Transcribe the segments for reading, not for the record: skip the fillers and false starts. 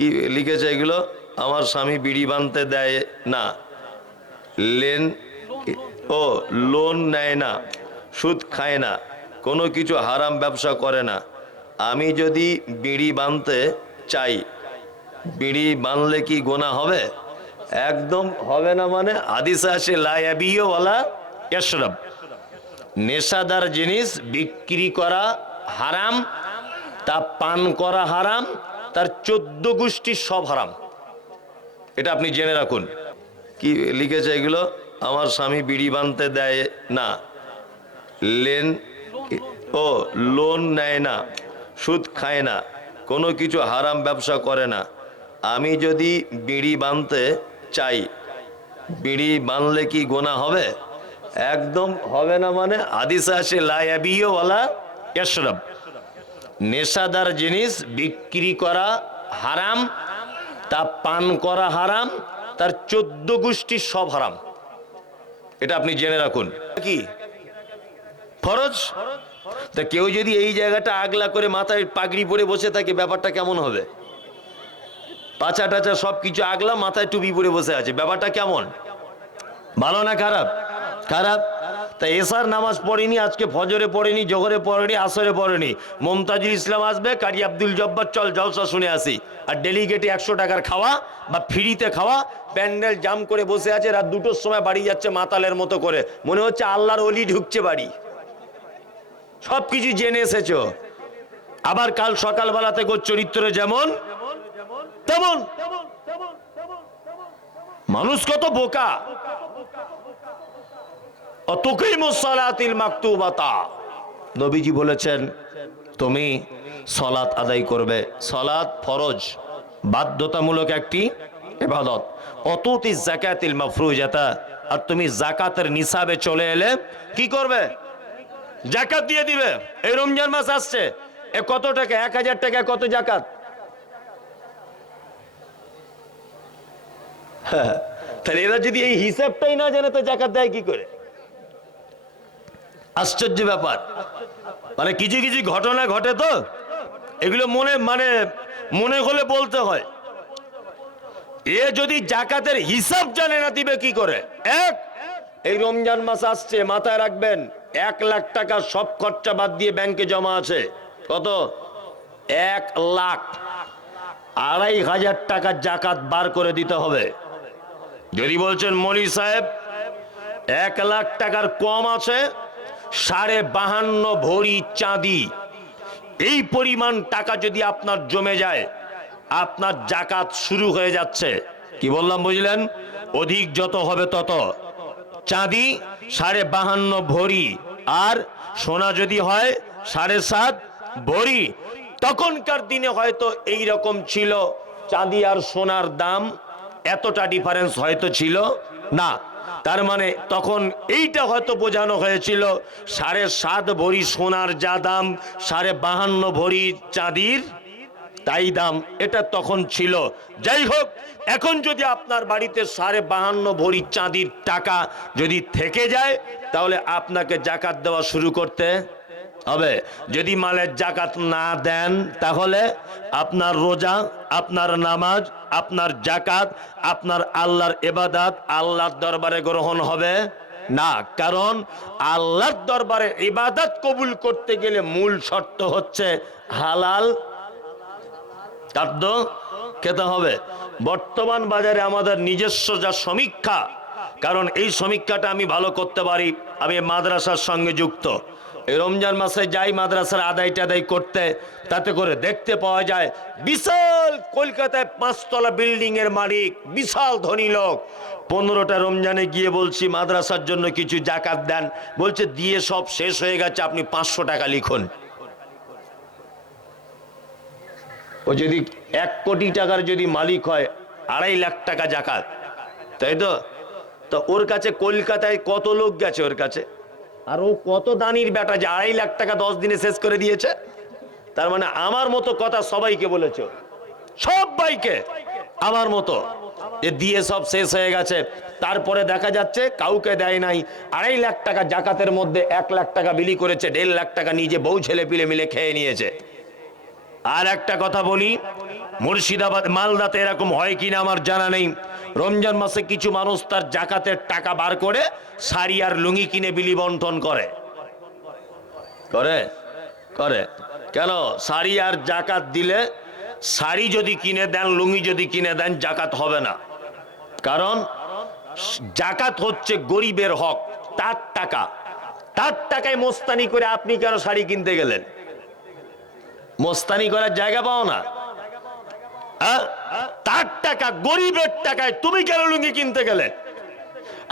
কি লিখেছে এগুলো? আমার স্বামী বিড়ি বানতে দেয় না, লেন ও লোন নেয় না, সুদ খায় না, কোনো কিছু হারাম ব্যবসা করে না। আমি যদি বিড়ি বানতে চাই, বিড়ি বানলে কি গোনা হবে? একদম হবে না। মানে হাদিসে আসে লা ইয়াবিউ ওয়ালা ইয়াশরাব, নেশাদার জিনিস বিক্রি করা হারাম, তা পান করা হারাম, তার 14 গোষ্ঠী সব হারাম। এটা আপনি জেনে রাখুন। কি লিখেছে এগুলো? আমার স্বামী বিড়ি বানতে দেয় না, লেন ও লোন নেয় না, সুদ খায় না, কোনো কিছু হারাম ব্যবসা করে না। আমি যদি বিড়ি বানতে চাই, বিড়ি বানলে কি গোনা হবে? একদম হবে না। মানে হাদিসে আসে লা ইয়াবিউ ওয়ালা ইয়াশরাব, নেশাদার জিনিস বিক্রি করা হারাম, তা পান করা হারাম, তার 14 গোষ্ঠী সব হারাম। এটা আপনি জেনে রাখুন। কি ফরজ? তা কেউ যদি এই জায়গাটা আগলা করে মাথায় পাগড়ি পরে বসে থাকে, ব্যাপারটা কেমন হবে? পাছা টাচা সবকিছু আগলা, মাথায় টুপি পরে বসে আছে, ব্যাপারটা কেমন? ভালো না খারাপ? খারাপ। তা এশার নামাজ পড়েনি, আজকে ফজরে পড়েনি, জোহরে পড়েনি, আসরে পড়েনি, মুমতাজুল ইসলাম আসবে, কারি আব্দুল জব্বার চল জলসা শুনে আসি, আর ডেলিগেটে 100 টাকার খাওয়া বা ফ্রিতে খাওয়া, প্যান্ডেল জাম করে বসে আছে, রাত 2টোর সময় বাড়ি যাচ্ছে মাতালের মতো করে, মনে হচ্ছে আল্লাহর ওলি ঢুকছে বাড়ি। সবকিছু জেনে এসেছো, আবার কাল সকালবেলা থেকে চরিত্র যেমন তেমন। মানুষ কত বোকা। নবীজি বলেছেন তুমি সালাত আদায় করবে। সালাত ফরজ, বাধ্যতামূলক একটি ইবাদত। অতুতি যাকাতিল মাফরুজাতা, আর তুমি যাকাতের নিসাবে চলে এলে কি করবে? যাকাত দিয়ে দিবে। এই রমজান মাস আসছে, এ কত টাকা? 1000 টাকা কত যাকাত? তাহলে এরা যদি এই হিসাবটাই না জানে তো যাকাত দেয় কি করে? আশ্চর্য ব্যাপার। মানে কিছু কিছু ঘটনা ঘটে, তো এগুলো মনে হলে বলতে হয়। এ যদি যাকাতের হিসাব জানে না, দিবে কি করে? এই রমজান মাস আসছে, মাথায় রাখবেন 1 লাখ টাকা সব খরচা বাদ দিয়ে ব্যাংকে জমা আছে। কত? 1 লাখ। 2500 টাকা যাকাত বার করে দিতে হবে। যদি বলছেন মৌলী সাহেব 1 লাখ টাকার কম আছে, 52.5 ভরি চাঁদি, এই পরিমাণ টাকা যদি আপনার জমে যায়, আপনার যাকাত শুরু হয়ে যাচ্ছে। কি বললাম বুঝলেন? অধিক যত হবে তত। চাঁদি 52.5 ভরি, আর সোনা যদি হয় 7.5 ভরি। তখনকার দিনে হয়তো এই রকম ছিল, চাঁদি আর সোনার দাম এতটা ডিফারেন্স হয়তো ছিল না। তার মানে তখন এইটা হয়তো বোঝানো হয়েছিল 7.5 ভরি সোনার যা দাম, 52.5 ভরি চাঁদির তাই দাম, এটা তখন ছিল। যাই হোক, এখন যদি আপনার বাড়িতে 52.5 ভরি চাঁদির টাকা যদি থেকে যায়, তাহলে আপনাকে যাকাত দেওয়া শুরু করতে হবে। যদি মালের যাকাত না দেন, তাহলে আপনার রোজা, আপনার নামাজ, আপনার যাকাত, আপনার আল্লাহর ইবাদত আল্লাহর দরবারে গ্রহণ হবে না। কারণ আল্লাহর দরবারে ইবাদত কবুল করতে গেলে মূল শর্ত হচ্ছে হালাল খাদ্য খেতে হবে। বর্তমান বাজারে আমাদের নিজস্ব যা সমীক্ষা, কারণ এই সমীক্ষাটা আমি ভালো করতে পারি, আমি মাদ্রাসার সঙ্গে যুক্ত। এই রমজান মাসে যাই মাদ্রাসার আদায় করতে, তাতে করে দেখতে পাওয়া যায় বিশাল কলকাতায় 5 তলা বিল্ডিং এর মালিক, বিশাল ধনী লোক, 15টা রমজানে গিয়ে বলছি মাদ্রাসার জন্য কিছু যাকাত দেন, বলছে দিয়ে সব শেষ হয়ে গেছে, আপনি 500 টাকা লিখুন। ও যদি 1 কোটি টাকার যদি মালিক হয়, 2.5 লাখ টাকা যাকাত, তাই তো? তো ওর কাছে কলকাতায় কত লোক গেছে ওর কাছে, আর ও কত দানির বেটা যে 2.5 লাখ টাকা 10 দিনে শেষ করে দিয়েছে। তার মানে আমার মতো কথা সবাইকে বলেছে, সবাইকে আমার মতো, যে দিয়ে সব শেষ হয়ে গেছে। তারপরে দেখা যাচ্ছে কাউকে দেয় নাই। 2.5 লাখ টাকা যাকাতের মধ্যে 1 লাখ টাকা বিলি করেছে, 1.5 লাখ টাকা নিজে বউ ছেলে পিলে মিলে খেয়ে নিয়েছে। আর একটা কথা বলি, মুর্শিদাবাদ মালদাতে এরকম হয় কিনা আমার জানা নেই। রমজান মাসে কিছু মানুষ তার জাকাতের টাকা বার করে শাড়ি আর লুঙ্গি কিনে বিলি বন্টন করে করে করে কেন? শাড়ি আর জাকাত দিলে, শাড়ি যদি কিনে দেন, লুঙ্গি যদি কিনে দেন, জাকাত হবে না। কারণ জাকাত হচ্ছে গরিবের হক, তার টাকা, তার টাকায় মোস্তানি করে আপনি কেন শাড়ি কিনতে গেলেন? মোস্তানি করার জায়গা পাও না? তার টাকা, গরিবের টাকায় তুমি কেন লুঙ্গি কিনতে গেলে?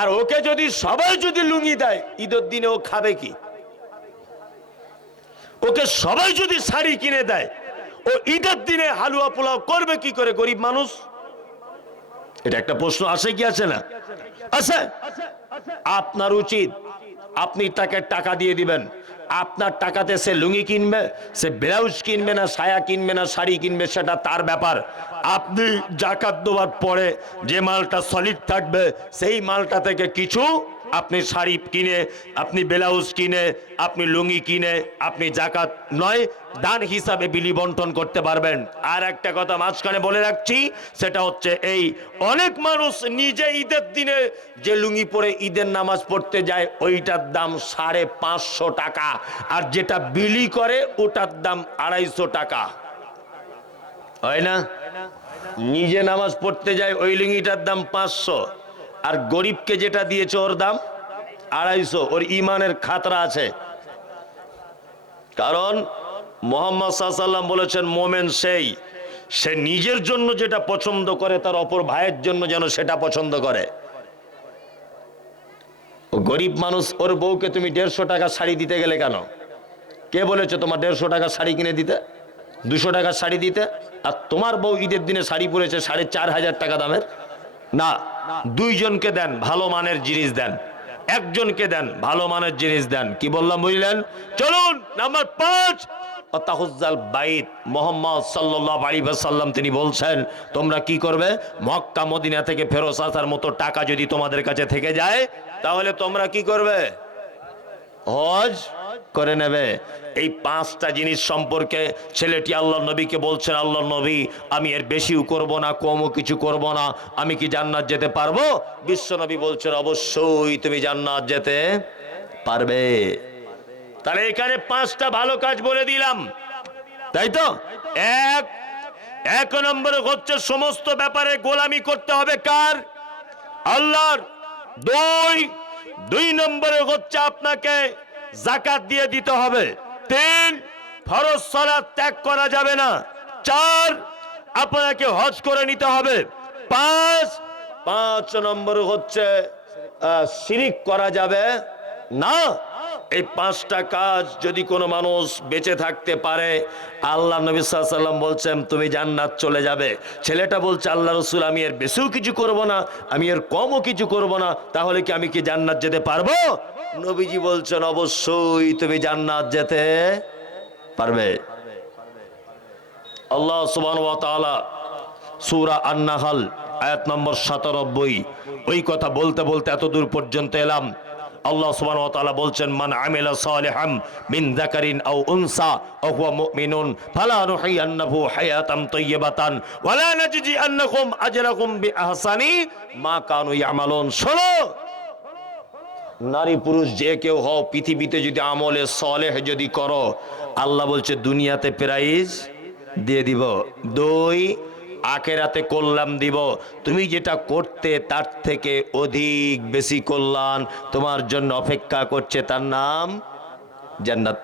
আর ওকে যদি সবাই যদি লুঙ্গি দেয়, ঈদের দিনে ও খাবে কি? ওকে সবাই যদি শাড়ি কিনে দেয়, ও ঈদের দিনে হালুয়া পোলাও করবে কি করে গরিব মানুষ? এটা একটা প্রশ্ন আসে কি আসে না? আছে। আপনার উচিত আপনি তাকে টাকা দিয়ে দিবেন, আপনার টাকাতে সে লুঙ্গি কিনবে, সে ব্লাউজ কিনবে না, সায়া কিনবে না, শাড়ি কিনবে, সেটা তার ব্যাপার। আপনি জাকাত দেওয়ার পরে যে মালটা সলিড থাকবে, সেই মালটা থেকে কিছু আপনি শাড়ি কিনে, আপনি ব্লাউজ কিনে, আপনি লুঙ্গি কিনে আপনি জাকাত নয় দান হিসাবে বিলি বন্টন করতে পারবেন। আর একটা কথা মাঝখানে বলে রাখছি, সেটা হচ্ছে এই অনেক মানুষ নিজে ঈদের দিনে যে লুঙ্গি পরে ঈদের নামাজ পড়তে যায়, ওইটার দাম 550 টাকা, আর যেটা বিলি করে ওটার দাম 250 টাকা। হয় না? নিজে নামাজ পড়তে যায় ওই লুঙ্গিটার দাম 500, আর গরিবকে যেটা দিয়েছে ওর দাম 250। ওর ইমানের খাতরা আছে। কারণ মুহাম্মদ সাল্লাল্লাহু আলাইহি ওয়াসাল্লাম বলেছেন, মোমেন সেই, সে নিজের জন্য যেটা পছন্দ করে তার অপর ভাইয়ের জন্য যেন সেটা পছন্দ করে। ও গরিব মানুষ, ওর বউকে তুমি 150 টাকা শাড়ি দিতে গেলে কেন? কে বলেছে তোমার 150 টাকা শাড়ি কিনে দিতে, 200 টাকার শাড়ি দিতে? আর তোমার বউ ঈদের দিনে শাড়ি পরেছে 4500 টাকা দামের। না, দুইজনকে দেন, ভালো মানের জিনিস দেন। একজনকে দেন, ভালো মানের জিনিস দেন। কি বললাম বুঝলেন? চলুন নাম্বার 5, তাহুজ্জাল বাইত। মুহাম্মদ সাল্লাল্লাহু আলাইহি ওয়াসাল্লাম তিনি বলছেন, তোমরা কি করবে? মক্কা মদিনা থেকে ফেরত আসার মতো টাকা যদি তোমাদের কাছে থেকে যায়, তাহলে তোমরা কি করবে? হজ করে নেবে। এই 5টা জিনিস সম্পর্কে ছেলেটি আল্লাহর নবীকে বলছেন, আল্লাহর নবী, আমি এর বেশিও করব না, কমও কিছু করব না, আমি কি জান্নাত যেতে পারবো? বিশ্ব নবী বলছেন, অবশ্যই তুমি জান্নাত যেতে পারবে। তাহলে এখানে 5টা ভালো কাজ বলে দিলাম, তাই তো? এক নম্বরে হচ্ছে সমস্ত ব্যাপারে গোলামি করতে হবে কার? আল্লাহর। দুই নম্বরে হচ্ছে আপনাকে যাকাত দিয়ে দিতে হবে। 3, ফরজ সালাত ত্যাগ করা যাবে না। 4, আপনাকে হজ করে নিতে হবে। 5 নম্বর হচ্ছে শিরিক করা যাবে না। এই 5টা কাজ যদি কোনো মানুষ বেঁচে থাকতে পারে, আল্লাহ নবী সাল্লাল্লাহু আলাইহি ওয়াসাল্লাম বলছেন তুমি জান্নাত চলে যাবে। ছেলেটা বলছে, আল্লাহ রাসূল, আমি এর বেশিও কিছু করব না, আমি এর কমও কিছু করব না, তাহলে কি আমি কি জান্নাত যেতে পারবো? নবীজি বলছেন, অবশ্যই তুমি জান্নাত যেতে পারবে। আল্লাহ সুবহানাহু ওয়া তাআলা সূরা আন-নাহল আয়াত নম্বর 97, ওই কথা বলতে বলতে এত দূর পর্যন্ত এলাম। আল্লাহ সুবহানাহু ওয়া তাআলা বলছেন, মান আমিলা সালিহাম মিন যাকারিন আও উনসা ওয়া হুয়া মুমিনুন ফালা নুহয়িয়ান্নাহু হায়াতান তাইয়্যিবাতান ওয়া লা নাজজিআন্নাহুম আজরাহুম বিআহসানি মা কানু ইয়ামালুন। শোনো, নারী পুরুষ যে কেউ হও, পৃথিবীতে যদি আমলে সালেহ যদি করো, আল্লাহ বলছে দুনিয়াতে প্রাইজ দিয়ে দিব। 2, আখেরাতে কল্যাণ দিব। তুমি যেটা করতে তার থেকে অধিক বেশি কল্যাণ তোমার জন্য অপেক্ষা করছে, তার নাম জান্নাত।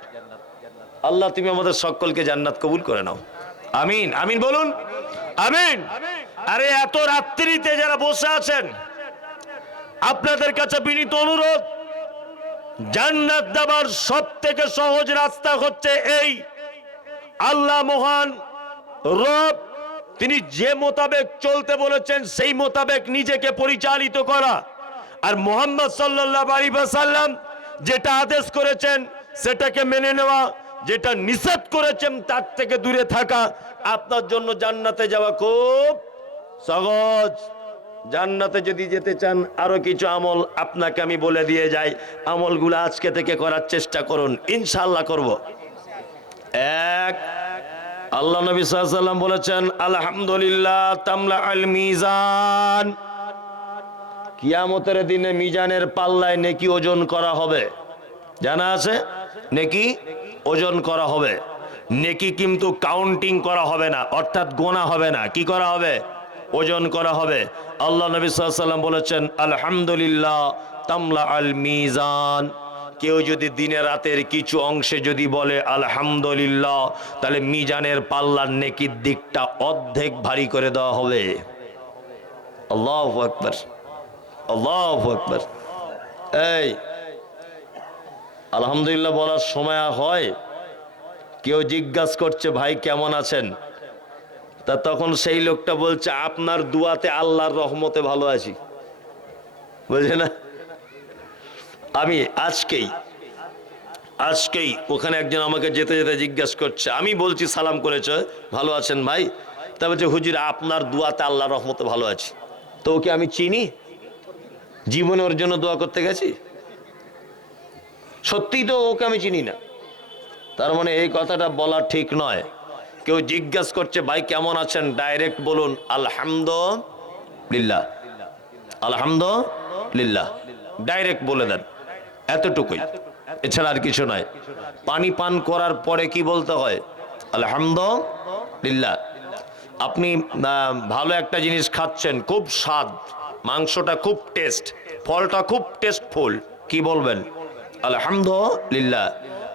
আল্লাহ তুমি আমাদের সকলকে জান্নাত কবুল করে নাও, আমিন। আমিন বলুন, আমিন। আরে এত রাত্রিতে যারা বসে আছেন, আপনাদের কাছে বিনীত অনুরোধ, জান্নাত দেওয়ার সব থেকে সহজ রাস্তা হচ্ছে এই, আল্লাহ মহান রব তিনি যে মোতাবেক চলতে বলেছেন সেই মোতাবেক নিজেকে পরিচালিত করা, আর মুহাম্মদ সাল্লাল্লাহু আলাইহি ওয়াসাল্লাম যেটা আদেশ করেছেন সেটাকে মেনে নেওয়া, যেটা নিষেধ করেছেন তার থেকে দূরে থাকা। আপনার জন্য জান্নাতে যাওয়া খুব সহজ। জান্নাতে যদি যেতে চান, আরো কিছু আমল আপনাকে আমি বলে দিয়ে যাই, আমলগুলো আজকে থেকে করার চেষ্টা করুন, ইনশাআল্লাহ করব। 1, আল্লাহ নবী সাল্লাল্লাহু আলাইহি ওয়াসাল্লাম বলেছেন আলহামদুলিল্লাহ তামলা আল মিজান, কিয়ামতের দিনে মিজানের পাল্লায় নেকি ওজন করা হবে। জানা আছে? নেকি ওজন করা হবে। নেকি কিন্তু কাউন্টিং করা হবে না, অর্থাৎ গোনা হবে না। কি করা হবে? ওজন করা হবে। আল্লাহ নবী সাল্লাল্লাহু আলাইহি ওয়াসাল্লাম বলেছেন আলহামদুলিল্লাহ তামলা আল মিজান। কেউ যদি দিনে রাতের কিছু অংশে যদি বলে আলহামদুলিল্লাহ, তাহলে মিজানের পাল্লার নেকির দিকটা অর্ধেক ভারী করে দেওয়া হবে। আল্লাহু আকবার, আল্লাহু আকবার। এই আলহামদুলিল্লাহ বলার সময় হয়, কেউ জিজ্ঞাসা করছে ভাই কেমন আছেন, তা তখন সেই লোকটা বলছে আপনার দুয়াতে আল্লাহর রহমতে ভালো আছি। বুঝে না? আমি আজকেই ওখানে একজন আমাকে যেতে যেতে জিজ্ঞাসা করছে, আমি বলছি সালাম করেছে, ভালো আছেন ভাই? তা বলছে হুজুর আপনার দুয়াতে আল্লাহর রহমতে ভালো আছি। তো ওকে আমি চিনি? জীবনে ওর জন্য দোয়া করতে গেছি? সত্যিই তো ওকে আমি চিনি না। তার মানে এই কথাটা বলা ঠিক নয়। কেউ জিজ্ঞাসা করছে ভাই কেমন আছেন, ডাইরেক্ট বলুন আলহামদুলিল্লাহ, আলহামদুলিল্লাহ, ডাইরেক্ট বলে দেন, এতটুকুই, এছাড়া আর কিছু নয়। পানি পান করার পরে কি বলতে হয়? আলহামদুলিল্লাহ। আপনি ভালো একটা জিনিস খাচ্ছেন, খুব স্বাদ, মাংসটা খুব টেস্ট, ফলটা খুব টেস্টফুল, কি বলবেন? আলহামদুলিল্লাহ।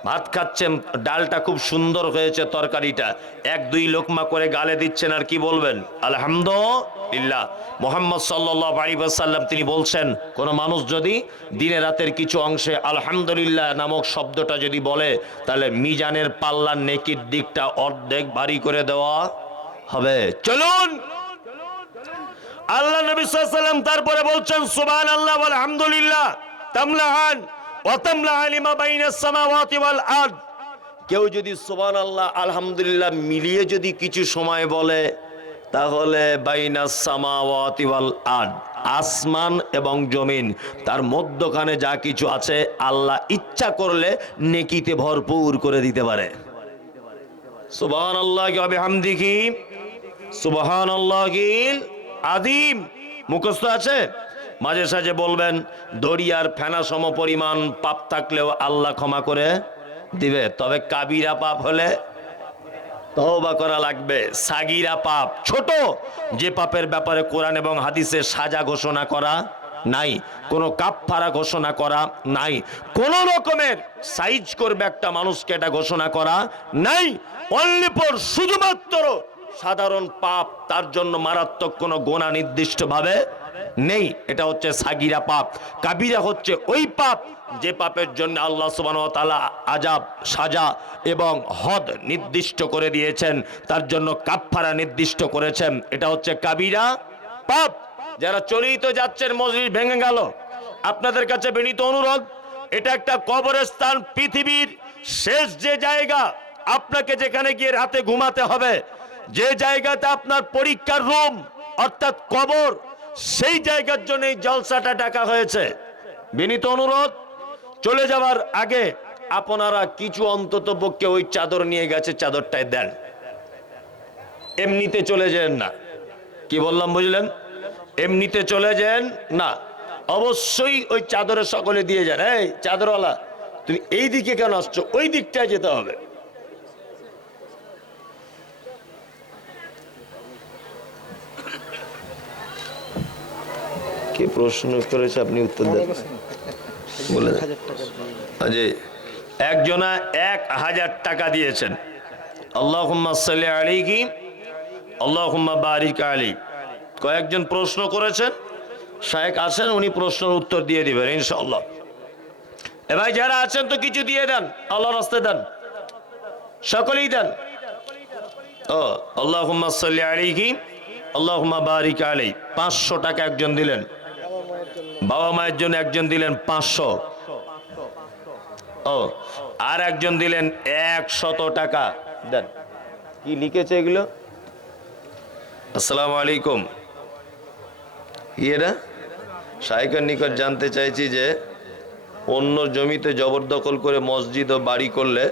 ভাত খাচ্ছেন, ডালটা খুব সুন্দর হয়েছে, তরকারিটা এক দুই লোকমা করে গালে দিচ্ছেন, আর কি বলবেন? আলহামদুলিল্লাহ। মুহাম্মদ সাল্লাল্লাহু আলাইহি ওয়াসাল্লাম তিনি বলছেন, কোন মানুষ যদি দিনে রাতের কিছু অংশে আলহামদুলিল্লাহ নামক শব্দটা যদি বলে, তাহলে মিজানের পাল্লার নেকির দিকটা অর্ধেক ভারী করে দেওয়া হবে। চলুন, আল্লাহ নবী সাল্লাল্লাহু আলাইহি ওয়াসাল্লাম তারপরে বলছেন সুবহানাল্লাহ ওয়াল হামদুলিল্লাহ তামলাআন ওয়া তামলাআ লিমা বাইনাস সামাওয়াতি ওয়াল আরদ। কেউ যদি সুবহানাল্লাহ আলহামদুলিল্লাহ মিলিয়ে যদি কিছু সময় বলে, তাহলে বাইনাস সামাওয়াতি ওয়াল আরদ, আসমান এবং জমিন, তার মধ্যখানে যা কিছু আছে আল্লাহ ইচ্ছা করলে নেকিতে ভরপুর করে দিতে পারে। সুবহানাল্লাহি ওয়া বিহামদিহি সুবহানাল্লাহিল আযীম। মুখস্থ আছে? মাঝে সাঝে বলবেন। দরিয়ার ফেনা সম পরিমাণ পাপ থাকলেও আল্লাহ ক্ষমা করে দিবে, তবে কাবিরা পাপ হলে তওবা করা লাগবে। সাগীরা পাপ, ছোট যে পাপের ব্যাপারে কোরআন এবং হাদিসে সাজা ঘোষণা করা নাই, কোনো কাফফারা ঘোষণা করা নাই, কোন রকমের সাইজ করবে একটা মানুষকে এটা ঘোষণা করা নাই। অনলি ফর শুধুমাত্র সাধারণ পাপ, তার জন্য মারাত্মক কোনো গুনাহ নির্দিষ্ট ভাবে নেই। এটা হচ্ছে সাগীরা পাপ। কাবিরা হচ্ছে ওই পাপ যে পাপের জন্য আল্লাহ সুবহানাহু ওয়া তাআলা আযাব, সাজা এবং হদ নির্দিষ্ট করে দিয়েছেন, তার জন্য কাফফারা নির্দিষ্ট করেছেন। এটা হচ্ছে কাবিরা পাপ। যারা চলেই তো যাচ্ছেন, মসজিদ ভেঙে গেল, আপনাদের কাছে বিনীত অনুরোধ, এটা একটা কবরস্থান, পৃথিবীর শেষ যে জায়গা, আপনাকে যেখানে গিয়ে রাতে ঘুমাতে হবে, যে জায়গাতে আপনার পরীক্ষার রুম অর্থাৎ কবর, সেই জায়গার জন্য এই জলসাটা ডাকা হয়েছে। বিনীত অনুরোধ, চলে যাওয়ার আগে আপনারা কিছু অন্তত পক্ষে ওই চাদর নিয়ে গেছে, চাদরটায় দেন, এমনিতে চলে যান না। কি বললাম বুঝলেন? এমনিতে চলে যান না, অবশ্যই ওই চাদরে সকলে দিয়ে যান। এই চাদরওয়ালা, তুমি এই দিকে কেন আসছো? ওই দিকটায় যেতে হবে। কে প্রশ্ন করেছে আপনি উত্তর দেন, বলে দেন। একজনা 1000 টাকা দিয়েছেন। আল্লাহুম্মা সাল্লি আলাইহি আল্লাহুম্মা বারিক আলাইহি। কয়েকজন প্রশ্ন করেছেন, শায়েখ আছেন, উনি প্রশ্নের উত্তর দিয়ে দিবেন ইনশাআল্লাহ। এ ভাই যারা আছেন তো কিছু দিয়ে দেন, আল্লাহর রাস্তায় দেন, সকলেই দেন। ও আল্লাহুম্মা সাল্লি আলাইহি আল্লাহুম্মা বারিক আলাইহি। 500 টাকা একজন দিলেন, বাবা মায়ের জন্য একজন দিলেন 500। ও আর একজন দিলেন 100 টাকা। দেন। কি লিখেছে এগুলো? আসসালামু আলাইকুম। এরা শায়েখের নিকট জানতে চাইছি যে অন্য জমিতে জবরদখল করে মসজিদ ও বাড়ি করলে